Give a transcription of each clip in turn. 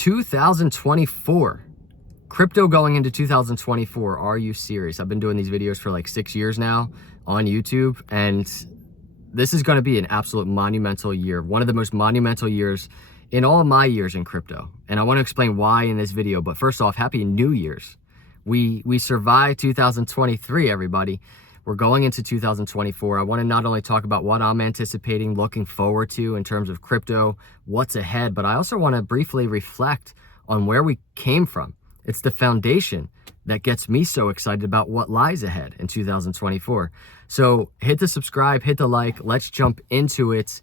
2024. Crypto going into 2024. Are you serious? I've been doing these videos for like 6 years now on YouTube, and this is going to be an absolute monumental year. One of the most monumental years in all of my years in crypto. And I want to explain why in this video. But first off, Happy New Year's. We survived 2023, everybody. We're going into 2024. I want to not only talk about what I'm anticipating, looking forward to in terms of crypto, what's ahead, but I also want to briefly reflect on where we came from. It's the foundation that gets me so excited about what lies ahead in 2024. So hit the subscribe, hit the like, let's jump into it.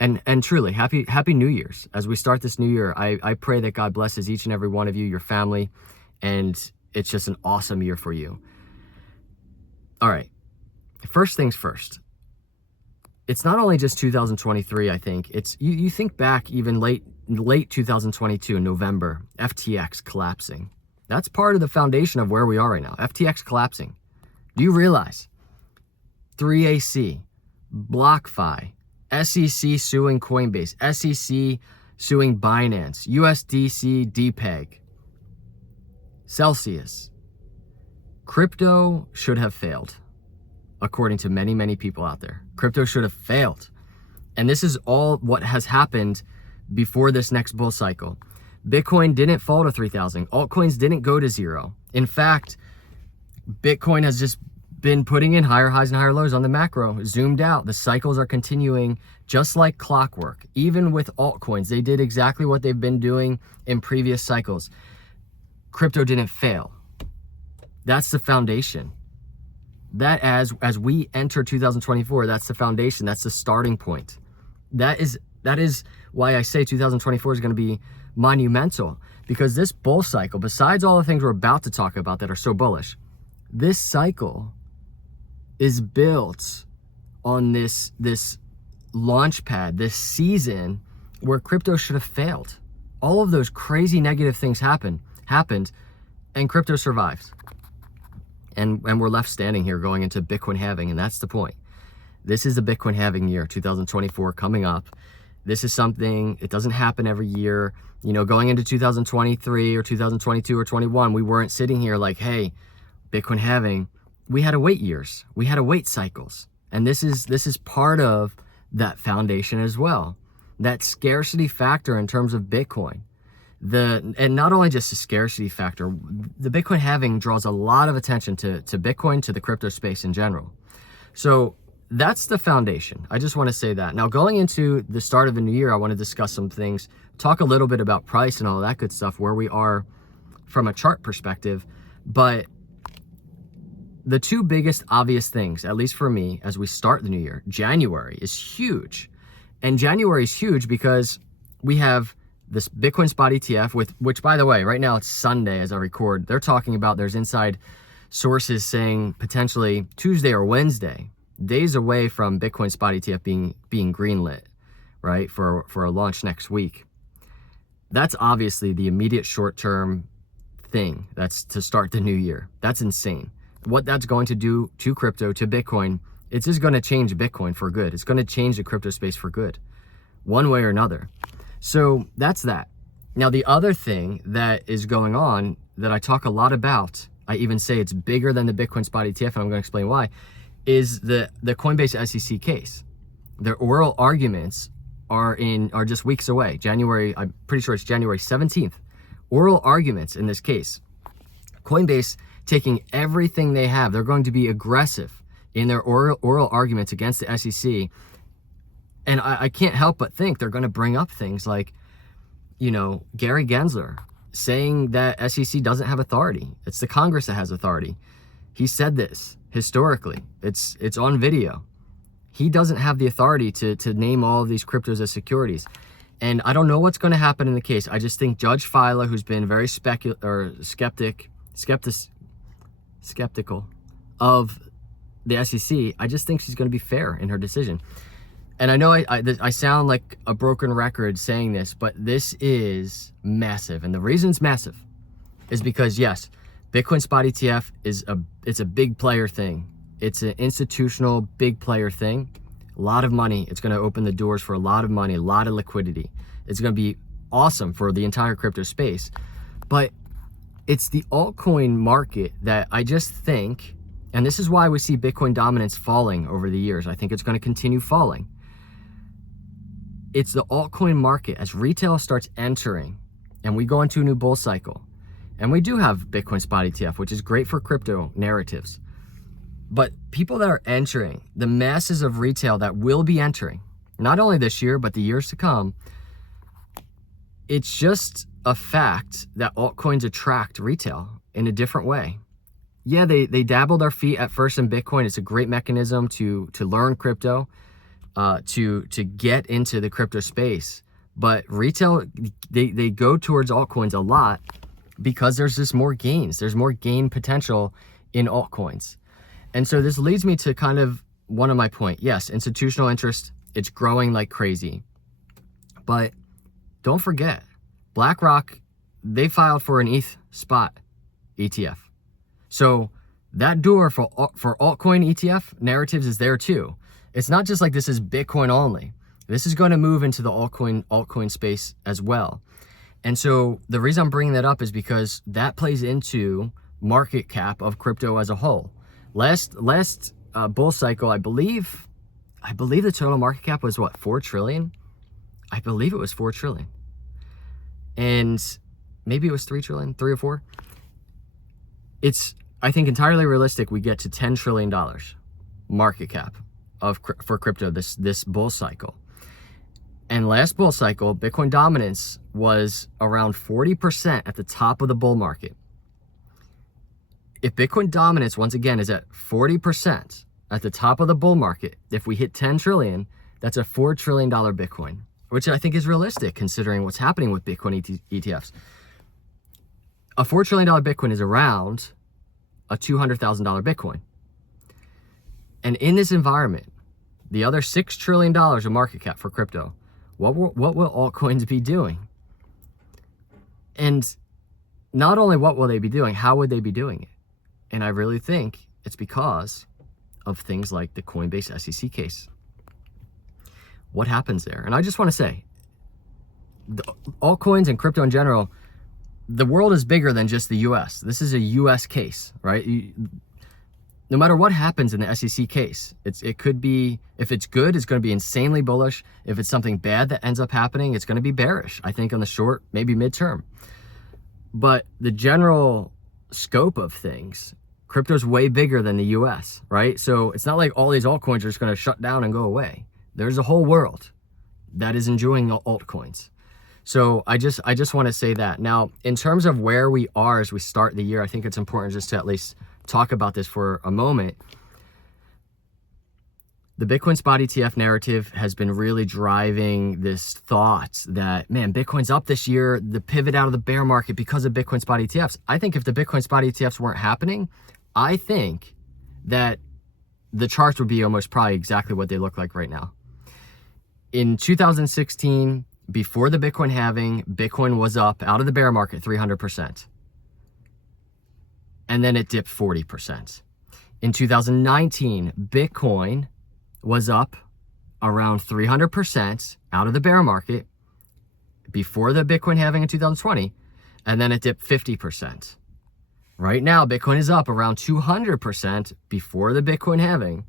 And truly, happy New Year's. As we start this new year, I pray that God blesses each and every one of you, your family, and it's just an awesome year for you. All right, first things first. It's not only just 2023, I think. It's you think back even late 2022 in November, FTX collapsing. That's part of the foundation of where we are right now. FTX collapsing. Do you realize 3AC, BlockFi, SEC suing Coinbase, SEC suing Binance, USDC DPEG, Celsius. Crypto should have failed, according to many, many people out there. Crypto should have failed. And this is all what has happened before this next bull cycle. Bitcoin didn't fall to 3,000. Altcoins didn't go to zero. In fact, Bitcoin has just been putting in higher highs and higher lows on the macro, zoomed out. The cycles are continuing just like clockwork. Even with altcoins, they did exactly what they've been doing in previous cycles. Crypto didn't fail. That's the foundation. That as we enter 2024, that's the foundation. That's the starting point. That is why I say 2024 is going to be monumental, because this bull cycle, besides all the things we're about to talk about that are so bullish, this cycle is built on this launchpad, this season where crypto should have failed. All of those crazy negative things happened, and crypto survives. And we're left standing here going into Bitcoin halving, and that's the point. This is the Bitcoin halving year, 2024 coming up. This is something, it doesn't happen every year. You know, going into 2023 or 2022 or 21, we weren't sitting here like, hey, Bitcoin halving. We had to wait years. We had to wait cycles. And this is part of that foundation as well. That scarcity factor in terms of Bitcoin. And not only just the scarcity factor, the Bitcoin halving draws a lot of attention to Bitcoin, to the crypto space in general. So that's the foundation. I just want to say that. Now, going into the start of the new year, I want to discuss some things, talk a little bit about price and all that good stuff, where we are from a chart perspective. But the two biggest obvious things, at least for me, as we start the new year, January is huge. And January is huge because we have this Bitcoin spot ETF, which, by the way, right now it's Sunday as I record. They're talking about, there's inside sources saying potentially Tuesday or Wednesday, days away from Bitcoin spot ETF being greenlit, right, for a launch next week. That's obviously the immediate short-term thing. That's to start the new year. That's insane. What that's going to do to crypto, to Bitcoin, it's just going to change Bitcoin for good. It's going to change the crypto space for good, one way or another. So that's that. Now, the other thing that is going on that I talk a lot about, I even say it's bigger than the Bitcoin spot ETF, and I'm going to explain why, is the Coinbase SEC case. Their oral arguments are just weeks away. January, I'm pretty sure it's January 17th. Oral arguments in this case. Coinbase taking everything they have. They're going to be aggressive in their oral arguments against the SEC. And I can't help but think they're going to bring up things like, you know, Gary Gensler saying that SEC doesn't have authority. It's the Congress that has authority. He said this historically. It's on video. He doesn't have the authority to name all of these cryptos as securities. And I don't know what's going to happen in the case. I just think Judge Fila, who's been very skeptical of the SEC, I just think she's going to be fair in her decision. And I know I sound like a broken record saying this, but this is massive. And the reason it's massive is because, yes, Bitcoin spot ETF it's a big player thing. It's an institutional big player thing. A lot of money. It's going to open the doors for a lot of money, a lot of liquidity. It's going to be awesome for the entire crypto space. But it's the altcoin market that I just think, and this is why we see Bitcoin dominance falling over the years. I think it's going to continue falling. It's the altcoin market as retail starts entering and we go into a new bull cycle. And we do have Bitcoin spot ETF, which is great for crypto narratives. But people that are entering, the masses of retail that will be entering, not only this year, but the years to come, it's just a fact that altcoins attract retail in a different way. Yeah, they dabbled their feet at first in Bitcoin. It's a great mechanism to learn crypto, to get into the crypto space. But retail, they go towards altcoins a lot because there's just more gains. There's more gain potential in altcoins. And so this leads me to kind of one of my points. Yes, institutional interest, it's growing like crazy. But don't forget, BlackRock, they filed for an ETH spot ETF. So that door for altcoin ETF narratives is there too. It's not just like this is Bitcoin only. This is going to move into the altcoin space as well. And so the reason I'm bringing that up is because that plays into market cap of crypto as a whole. Last bull cycle, I believe the total market cap was what, 4 trillion? I believe it was 4 trillion. And maybe it was 3 trillion, 3 or 4. It's, I think, entirely realistic we get to $10 trillion market cap for crypto this bull cycle. And last bull cycle, Bitcoin dominance was around 40% at the top of the bull market. If Bitcoin dominance, once again, is at 40% at the top of the bull market, if we hit 10 trillion, that's a $4 trillion Bitcoin, which I think is realistic considering what's happening with Bitcoin ETFs. A $4 trillion Bitcoin is around a $200,000 Bitcoin. And in this environment, the other $6 trillion of market cap for crypto, what will altcoins be doing? And not only what will they be doing, how would they be doing it? And I really think it's because of things like the Coinbase SEC case. What happens there? And I just want to say, altcoins and crypto in general, the world is bigger than just the US. This is a US case, right? No matter what happens in the SEC case, it could be, if it's good, it's going to be insanely bullish. If it's something bad that ends up happening, it's going to be bearish, I think, on the short, maybe midterm. But the general scope of things, crypto's way bigger than the US, right? So it's not like all these altcoins are just going to shut down and go away. There's a whole world that is enjoying the altcoins. So I just want to say that. Now, in terms of where we are as we start the year, I think it's important just to at least talk about this for a moment. The Bitcoin spot ETF narrative has been really driving this thought that, man, Bitcoin's up this year, the pivot out of the bear market because of Bitcoin spot ETFs. I think if the Bitcoin spot ETFs weren't happening, I think that the charts would be almost probably exactly what they look like right now. In 2016, before the Bitcoin halving, Bitcoin was up out of the bear market 300%. And then it dipped 40%. In 2019, Bitcoin was up around 300% out of the bear market before the Bitcoin halving in 2020, and then it dipped 50%. Right now, Bitcoin is up around 200% before the Bitcoin halving.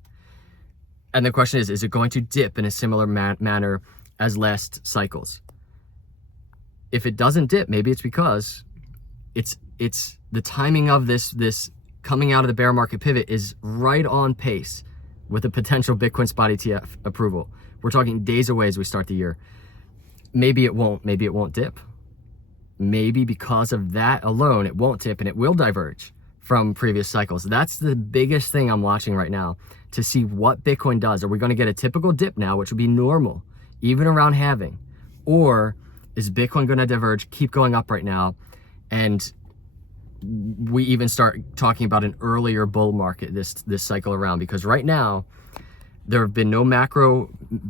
And the question is it going to dip in a similar manner as last cycles? If it doesn't dip, maybe it's because it's the timing of this coming out of the bear market pivot is right on pace with a potential Bitcoin spot ETF approval. We're talking days away as we start the year. Maybe it won't dip. Maybe because of that alone, it won't dip and it will diverge from previous cycles. That's the biggest thing I'm watching right now to see what Bitcoin does. Are we going to get a typical dip now, which would be normal, even around halving? Or is Bitcoin going to diverge, keep going up right now, and we even start talking about an earlier bull market this cycle around? Because right now, there have been no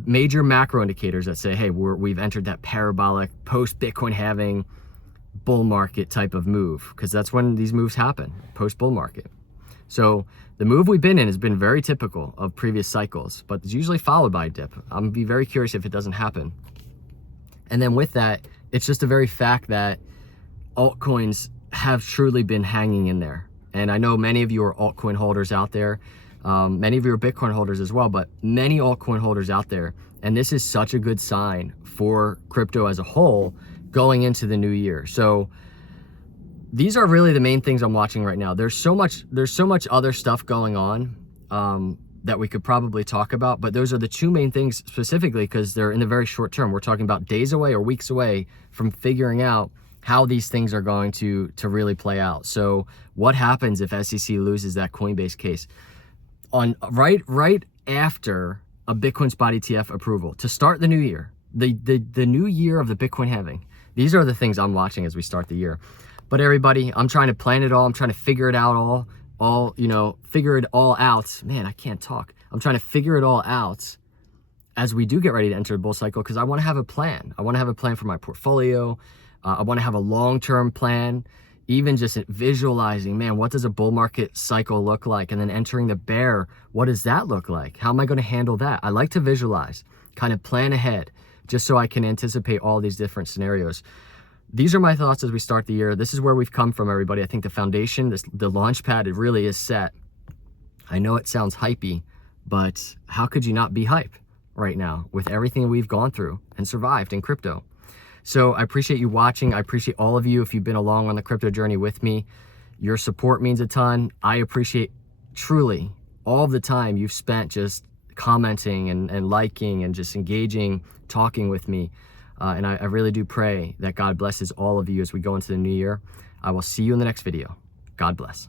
major macro indicators that say, hey, we've entered that parabolic post-Bitcoin halving bull market type of move, because that's when these moves happen, post-bull market. So the move we've been in has been very typical of previous cycles, but it's usually followed by a dip. I'm gonna be very curious if it doesn't happen. And then with that, It's just a very fact that altcoins have truly been hanging in there. And I know many of you are altcoin holders out there. Many of you are Bitcoin holders as well, but many altcoin holders out there. And this is such a good sign for crypto as a whole going into the new year. So these are really the main things I'm watching right now. There's so much other stuff going on that we could probably talk about, but those are the two main things specifically because they're in the very short term. We're talking about days away or weeks away from figuring out how these things are going to really play out. So what happens if SEC loses that Coinbase case? On right after a Bitcoin spot ETF approval to start the new year, the new year of the Bitcoin halving. These are the things I'm watching as we start the year. But everybody, I'm trying to plan it all. I'm trying to figure it out figure it all out. Man, I can't talk. I'm trying to figure it all out as we do get ready to enter the bull cycle because I want to have a plan. I want to have a plan for my portfolio. I want to have a long-term plan, even just visualizing, man, what does a bull market cycle look like? And then entering the bear, what does that look like? How am I going to handle that? I like to visualize, kind of plan ahead, just so I can anticipate all these different scenarios. These are my thoughts as we start the year. This is where we've come from, everybody. I think the foundation, the Launchpad, it really is set. I know it sounds hypey, but how could you not be hype right now with everything we've gone through and survived in crypto? So I appreciate you watching. I appreciate all of you if you've been along on the crypto journey with me. Your support means a ton. I appreciate truly all the time you've spent just commenting and liking and just engaging, talking with me. And I really do pray that God blesses all of you as we go into the new year. I will see you in the next video. God bless.